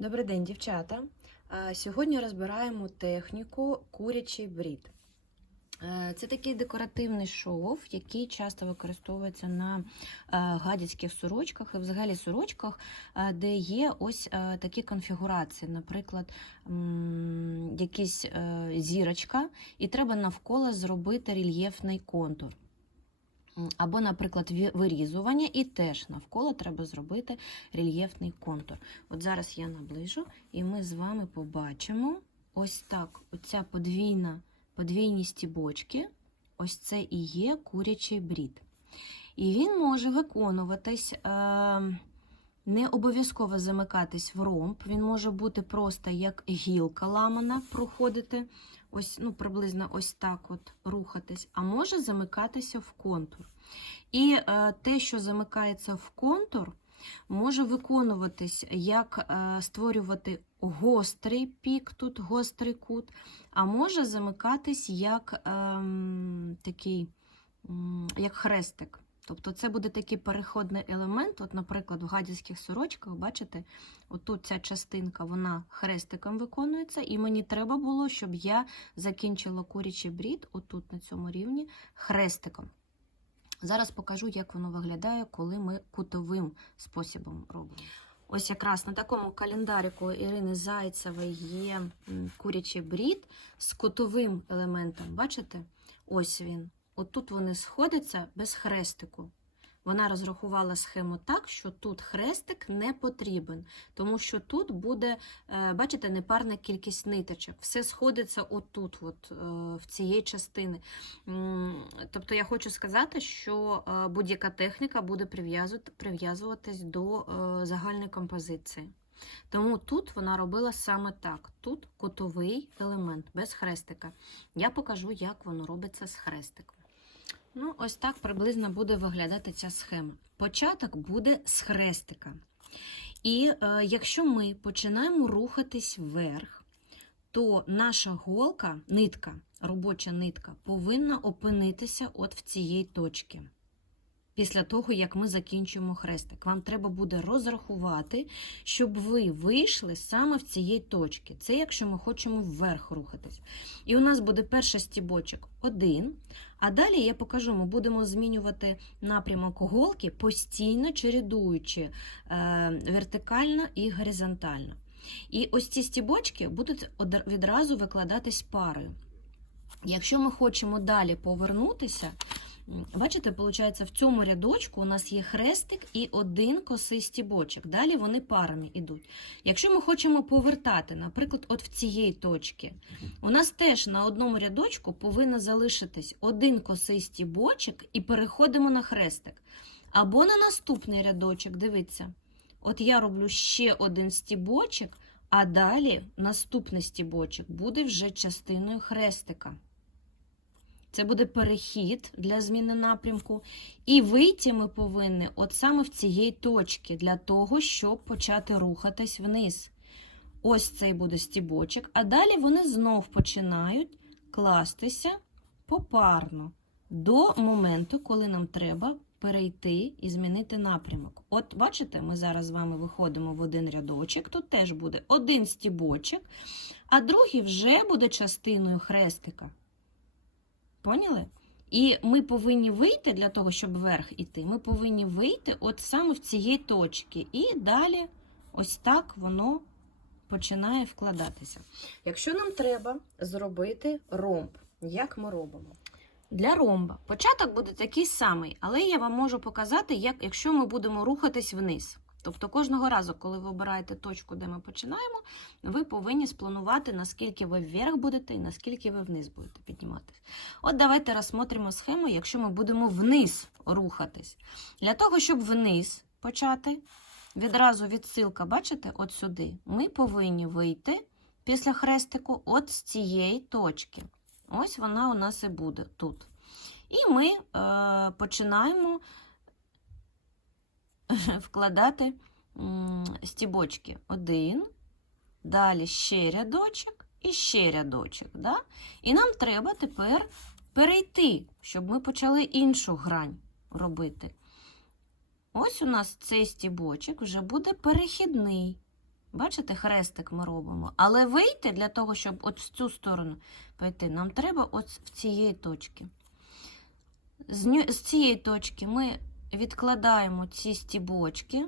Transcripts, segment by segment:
Добрий день, дівчата. Сьогодні розбираємо техніку курячий брід. Це такий декоративний шов, який часто використовується на гадяцьких сорочках і взагалі сорочках, де є ось такі конфігурації, наприклад, е, зірочка, і треба навколо зробити рельєфний контур. Або, наприклад, вирізування, і теж навколо треба зробити рельєфний контур. От зараз я наближу, і ми з вами побачимо ось так: оця подвійна, подвійні стібочки, ось це і є курячий брід. І він може виконуватись. Е- не обов'язково замикатись в ромб, він може бути просто як гілка ламана, проходити, ось, ну, приблизно ось так от рухатись, а може замикатися в контур. І е, те, що замикається в контур, може виконуватись, як е, створювати гострий пік, тут гострий кут, а може замикатись як ем, такий, як хрестик. Тобто це буде такий переходний елемент. От, наприклад, в гадяцьких сорочках, бачите, отут ця частинка вона хрестиком виконується, і мені треба було, щоб я закінчила курячий брід, отут на цьому рівні, хрестиком. Зараз покажу, як воно виглядає, коли ми кутовим способом робимо. Ось якраз на такому календарику Ірини Зайцевої є курячий брід з кутовим елементом. Бачите? Ось він. Отут вони сходяться без хрестику. Вона розрахувала схему так, що тут хрестик не потрібен, тому що тут буде, е, бачите, непарна кількість ниточок. Все сходиться отут, от, е, в цієї частини. Тобто я хочу сказати, що е, будь-яка техніка буде прив'язуватись до загальної композиції. Тому тут вона робила саме так: тут кутовий елемент без хрестика. Я покажу, як воно робиться з хрестиком. Ну, ось так приблизно буде виглядати ця схема. Початок буде з хрестика. І е, якщо ми починаємо рухатись вверх, то наша голка, нитка, робоча нитка, повинна опинитися от в цієї точці. Після того, як ми закінчуємо хрестик, вам треба буде розрахувати, щоб ви вийшли саме в цієї точки. Це якщо ми хочемо вверх рухатись. І у нас буде перший стібочок один, а далі я покажу, ми будемо змінювати напрямок голки, постійно чередуючи е, вертикально і горизонтально. І ось ці стібочки будуть відразу викладатись парою. Якщо ми хочемо далі повернутися, бачите, виходить, в цьому рядочку у нас є хрестик і один косий стібочок. Далі вони парами йдуть. Якщо ми хочемо повертати, наприклад, от в цієї точки, у нас теж на одному рядочку повинен залишитись один косий стібочок і переходимо на хрестик. Або на наступний рядочок, дивіться. От я роблю ще один стібочок, а далі наступний стібочок буде вже частиною хрестика. Це буде перехід для зміни напрямку. І вийти ми повинні от саме в цієї точки для того, щоб почати рухатись вниз. Ось цей буде стібочок, а далі вони знов починають кластися попарно до моменту, коли нам треба перейти і змінити напрямок. От бачите, ми зараз з вами виходимо в один рядочок, тут теж буде один стібочок, а другий вже буде частиною хрестика. Поняли? І ми повинні вийти для того, щоб вверх іти, ми повинні вийти от саме в цієї точки. І далі ось так воно починає вкладатися. Якщо нам треба зробити ромб, як ми робимо? Для ромба початок буде такий самий, але я вам можу показати, як, якщо ми будемо рухатись вниз. Тобто кожного разу, коли ви обираєте точку, де ми починаємо, ви повинні спланувати, наскільки ви вверх будете і наскільки ви вниз будете підніматися. От давайте розсмотримо схему, якщо ми будемо вниз рухатись. Для того, щоб вниз почати, відразу відсилка, бачите, от сюди, ми повинні вийти після хрестику от з цієї точки. Ось вона у нас і буде тут. І ми е, починаємо вкладати стібочки. Один, далі ще рядочок і ще рядочок. Да? І нам треба тепер перейти, щоб ми почали іншу грань робити. Ось у нас цей стібочок вже буде перехідний. Бачите, хрестик ми робимо. Але вийти для того, щоб от в цю сторону пойти, нам треба от в цієї точки. З, цієї точки ми відкладаємо ці стібочки.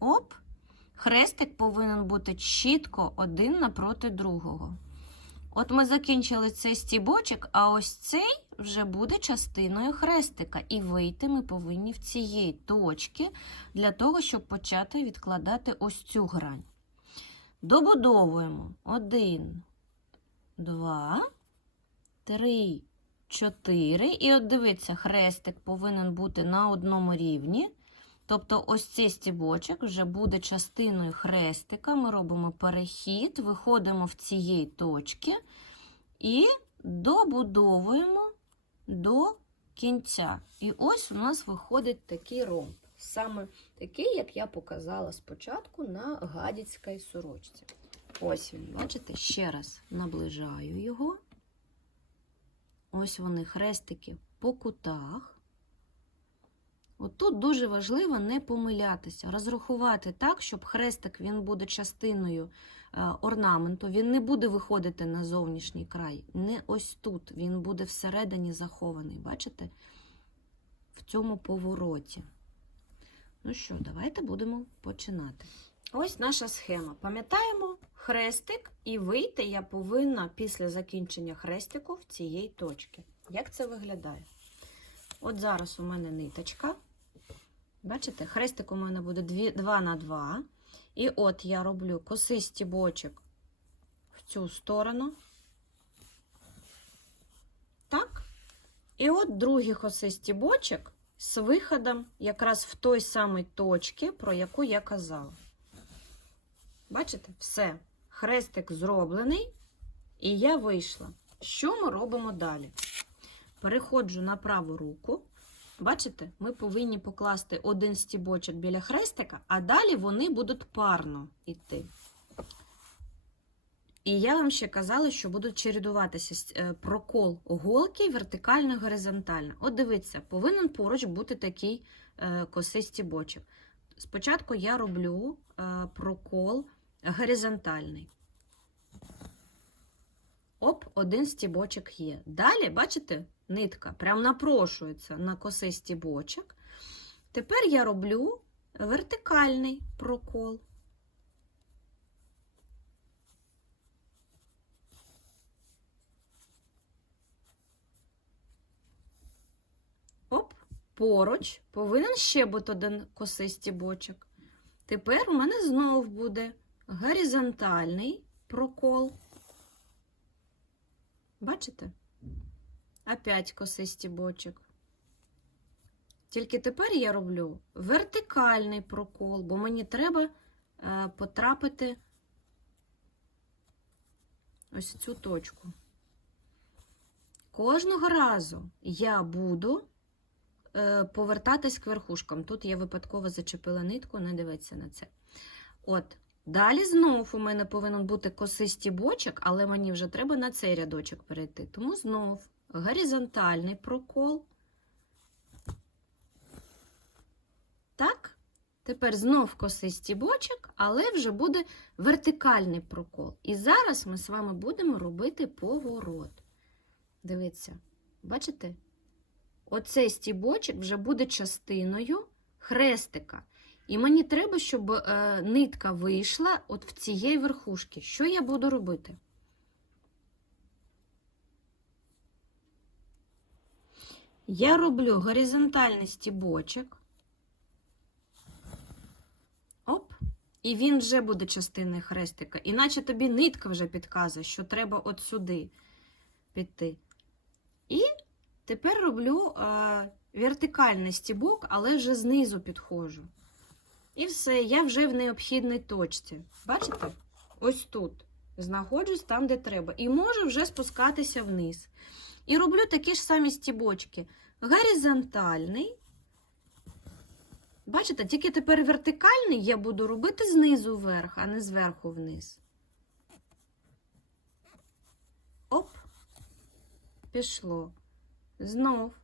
Оп. Хрестик повинен бути чітко один напроти другого. От ми закінчили цей стібочок, а ось цей вже буде частиною хрестика. І вийти ми повинні в цієї точки для того, щоб почати відкладати ось цю грань. Добудовуємо 1, 2, 3, 4. І от дивіться, хрестик повинен бути на одному рівні. Тобто ось цей стібочок вже буде частиною хрестика. Ми робимо перехід, виходимо в цієї точки і добудовуємо до кінця. І ось у нас виходить такий ромб. Саме такий, як я показала спочатку на гадяцькій сорочці. Ось він, бачите, ще раз наближаю його. Ось вони хрестики по кутах. От тут дуже важливо не помилятися, розрахувати так, щоб хрестик він буде частиною е, орнаменту, він не буде виходити на зовнішній край. Не ось тут, він буде всередині захований. Бачите? В цьому повороті. Ну що, давайте будемо починати. Ось наша схема. Пам'ятаємо хрестик, і вийти я повинна після закінчення хрестику в цієї точки. Як це виглядає? От зараз у мене ниточка. Бачите, хрестик у мене буде 2 на 2. І от я роблю косий стібочок в цю сторону. Так. І от другий косий стібочок з виходом якраз в той самій точці, про яку я казала. Бачите, все. Хрестик зроблений, і я вийшла. Що ми робимо далі? Переходжу на праву руку. Бачите, ми повинні покласти один стібочок біля хрестика, а далі вони будуть парно йти. І я вам ще казала, що будуть чередуватися е, прокол голки вертикально горизонтально. От дивіться, повинен поруч бути такий е, косий стібочок. Спочатку я роблю е, прокол горизонтальний. Оп, один стібочок є. Далі, бачите, нитка прям напрошується на косий стібочок. Тепер я роблю вертикальний прокол. Оп, поруч повинен ще бути один косий стібочок. Тепер у мене знов буде горизонтальний прокол. Бачите? Опять косий стібочок. Тільки тепер я роблю вертикальний прокол, бо мені треба е, потрапити ось цю точку. Кожного разу я буду е, повертатись к верхушкам. Тут я випадково зачепила нитку, не дивіться на це. От, Далі знов у мене повинен бути косий стібочок, але мені вже треба на цей рядочок перейти. Тому знов горизонтальний прокол. Так, тепер знов косий стібочок, але вже буде вертикальний прокол. І зараз ми з вами будемо робити поворот. Дивіться, бачите? Оцей стібочок вже буде частиною хрестика. І мені треба, щоб е, нитка вийшла от в цієї верхушки. Що я буду робити? Я роблю горизонтальний стібочок. Оп. І він вже буде частиною хрестика. Іначе тобі нитка вже підказує, що треба от сюди піти. І тепер роблю е, вертикальний стібок, але вже знизу підходжу. І все, я вже в необхідній точці. Бачите? Ось тут. Знаходжусь там, де треба. І можу вже спускатися вниз. І роблю такі ж самі стібочки. Горизонтальний. Бачите, тільки тепер вертикальний я буду робити знизу вверх, а не зверху вниз. Оп, пішло. Знов.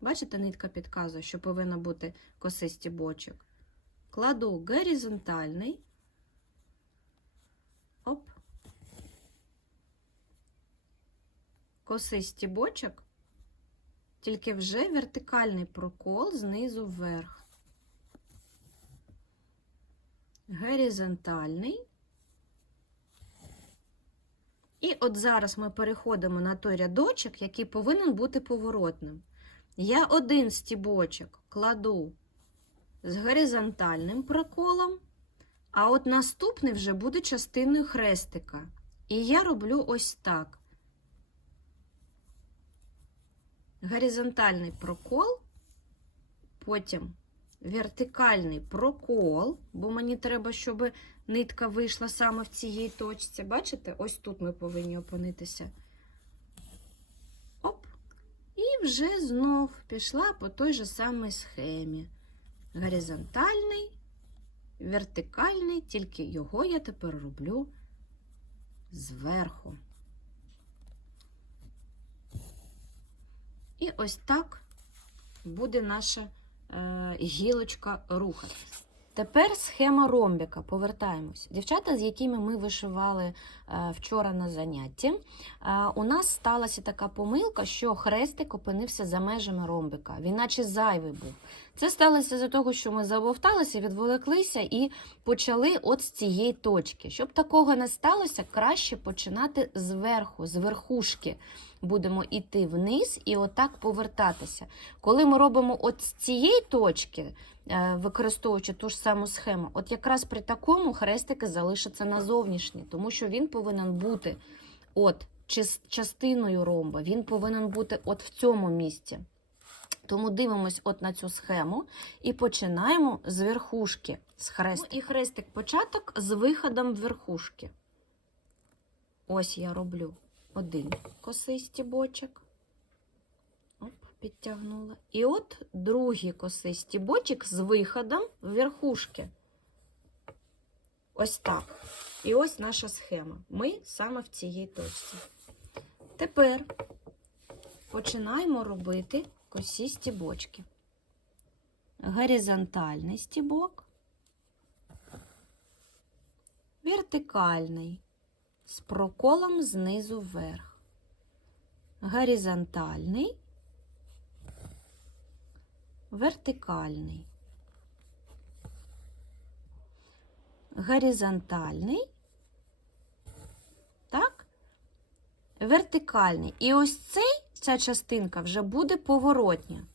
Бачите, нитка підказує, що повинна бути косий стібочок. Кладу горизонтальний. Оп. Косий стібочок, тільки вже вертикальний прокол знизу вверх. Горизонтальний. І от зараз ми переходимо на той рядочок, який повинен бути поворотним. Я один стібочок кладу з горизонтальним проколом, а от наступний вже буде частиною хрестика. І я роблю ось так. Горизонтальний прокол, потім вертикальний прокол, бо мені треба, щоб нитка вийшла саме в цій точці. Бачите? Ось тут ми повинні опинитися. Оп. І вже знов пішла по той же самій схемі. Горизонтальний, вертикальний, тільки його я тепер роблю зверху. І ось так буде наша е, гілочка рухатись. Тепер схема ромбіка. Повертаємось. Дівчата, з якими ми вишивали е, вчора на занятті, е, у нас сталася така помилка, що хрестик опинився за межами ромбика. Він наче зайвий був. Це сталося за того, що ми забовталися, відволіклися і почали от з цієї точки. Щоб такого не сталося, краще починати зверху, з верхушки. Будемо йти вниз і отак повертатися. Коли ми робимо от з цієї точки, використовуючи ту ж саму схему, от якраз при такому хрестики залишаться на зовнішні, тому що він повинен бути от частиною ромба, він повинен бути от в цьому місці. Тому дивимось от на цю схему і починаємо з верхушки, з хрестика. Ну, і хрестик початок з виходом в верхушки. Ось я роблю один косий стібочок. Підтягнула. І от другий косий стібочок з виходом в верхушки. Ось так. І ось наша схема. Ми саме в цій точці. Тепер починаємо робити косі стібочки. Горизонтальний стібок, вертикальний з проколом знизу вверх, горизонтальний, вертикальний, горизонтальний, так, вертикальний. І ось цей, ця частинка вже буде поворотня.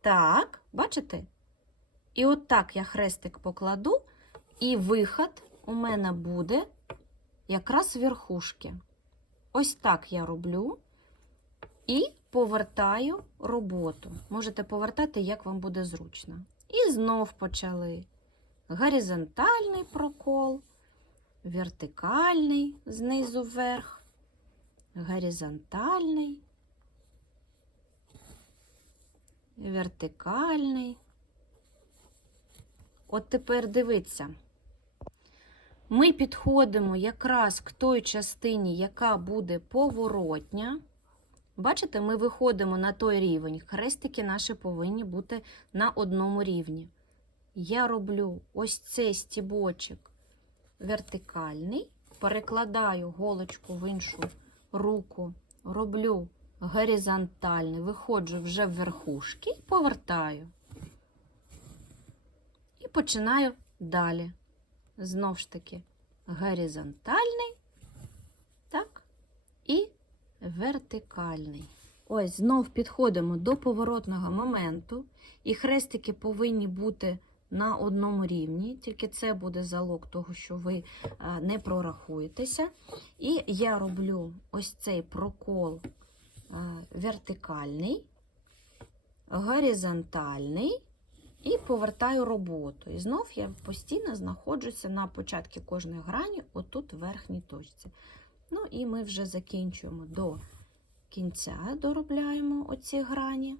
Так, бачите? І от так я хрестик покладу, і виход у мене буде якраз верхушки. Ось так я роблю і повертаю роботу. Можете повертати, як вам буде зручно. І знов почали. Горизонтальний прокол, вертикальний знизу вверх, горизонтальний, вертикальний. От тепер дивіться. Ми підходимо якраз к той частині, яка буде поворотня. Бачите, ми виходимо на той рівень. Хрестики наші повинні бути на одному рівні. Я роблю ось цей стібочок вертикальний, перекладаю голочку в іншу руку, роблю горизонтальний, виходжу вже в верхушки і повертаю. І починаю далі. Знов ж таки горизонтальний, вертикальний. Ось, знов підходимо до поворотного моменту, і хрестики повинні бути на одному рівні, тільки це буде залог того, що ви не прорахуєтеся. І я роблю ось цей прокол вертикальний, горизонтальний. І повертаю роботу. І знов я постійно знаходжуся на початку кожної грані, отут в верхній точці. Ну і ми вже закінчуємо до кінця, доробляємо оці грані.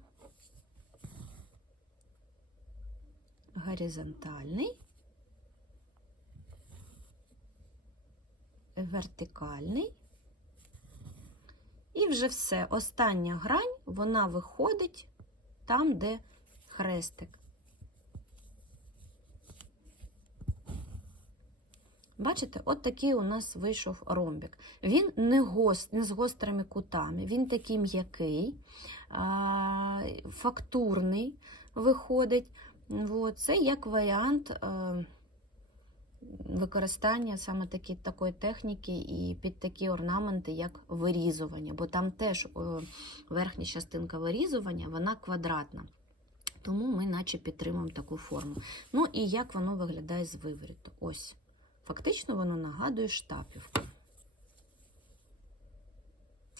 Горизонтальний, вертикальний. І вже все. Остання грань, вона виходить там, де хрестик. Бачите, от такий у нас вийшов ромбик. Він не, гост, не з гострими кутами, він такий м'який, фактурний виходить. От, це як варіант е, використання саме такі, такої техніки і під такі орнаменти, як вирізування, бо там теж верхня частинка вирізування, вона квадратна. Тому ми наче підтримуємо таку форму. Ну і як воно виглядає з виворіту. Ось. Фактично воно нагадує штапівку.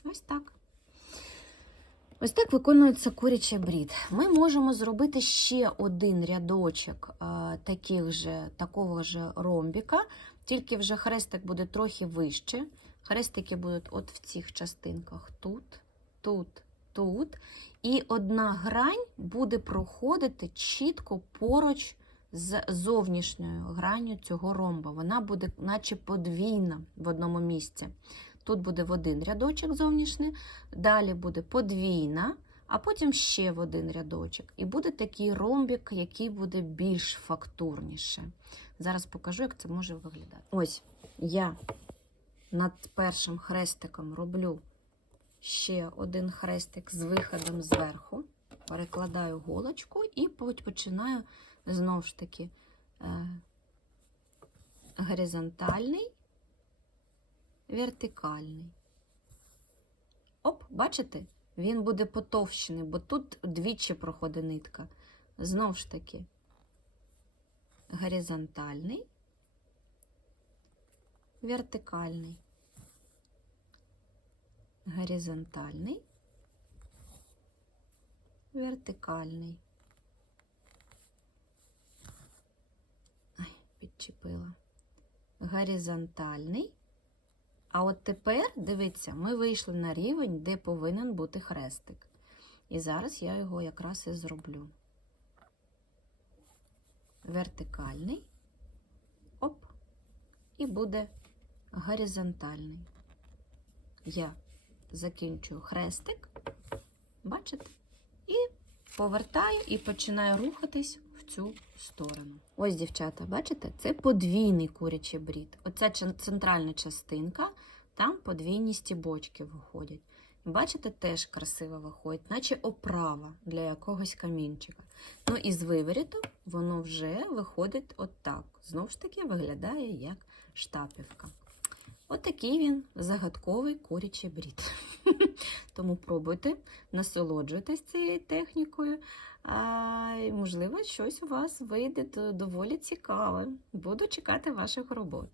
Ось так. Ось так виконується курячий брід. Ми можемо зробити ще один рядочок а, таких же, такого ж ромбіка, тільки вже хрестик буде трохи вище. Хрестики будуть от в цих частинках тут, тут, тут. І одна грань буде проходити чітко поруч з зовнішньою гранню цього ромба. Вона буде, наче подвійна в одному місці. Тут буде в один рядочок зовнішній, далі буде подвійна, а потім ще в один рядочок. І буде такий ромбик, який буде більш фактурніше. Зараз покажу, як це може виглядати. Ось я над першим хрестиком роблю ще один хрестик з виходом зверху, перекладаю голочку і починаю знову ж таки е, горизонтальний, вертикальний. Оп, бачите? Він буде потовщений, бо тут двічі проходить нитка. Знову ж таки, горизонтальний, вертикальний, горизонтальний, вертикальний. Підчепила. Горизонтальний. А от тепер, дивіться, ми вийшли на рівень, де повинен бути хрестик. І зараз я його якраз і зроблю. Вертикальний. Оп. І буде горизонтальний. Я закінчую хрестик, бачите? І повертаю і починаю рухатись цю сторону. Ось, дівчата, бачите, це подвійний курячий брід. Оця центральна частинка, там подвійні стібочки виходять. Бачите, теж красиво виходить, наче оправа для якогось камінчика. Ну і з виворіту воно вже виходить отак. Знову ж таки, виглядає як штапівка. Отакий він загадковий курячий брід. Тому пробуйте, насолоджуйтесь цією технікою. А, Можливо, щось у вас вийде доволі цікаве. Буду чекати ваших робот.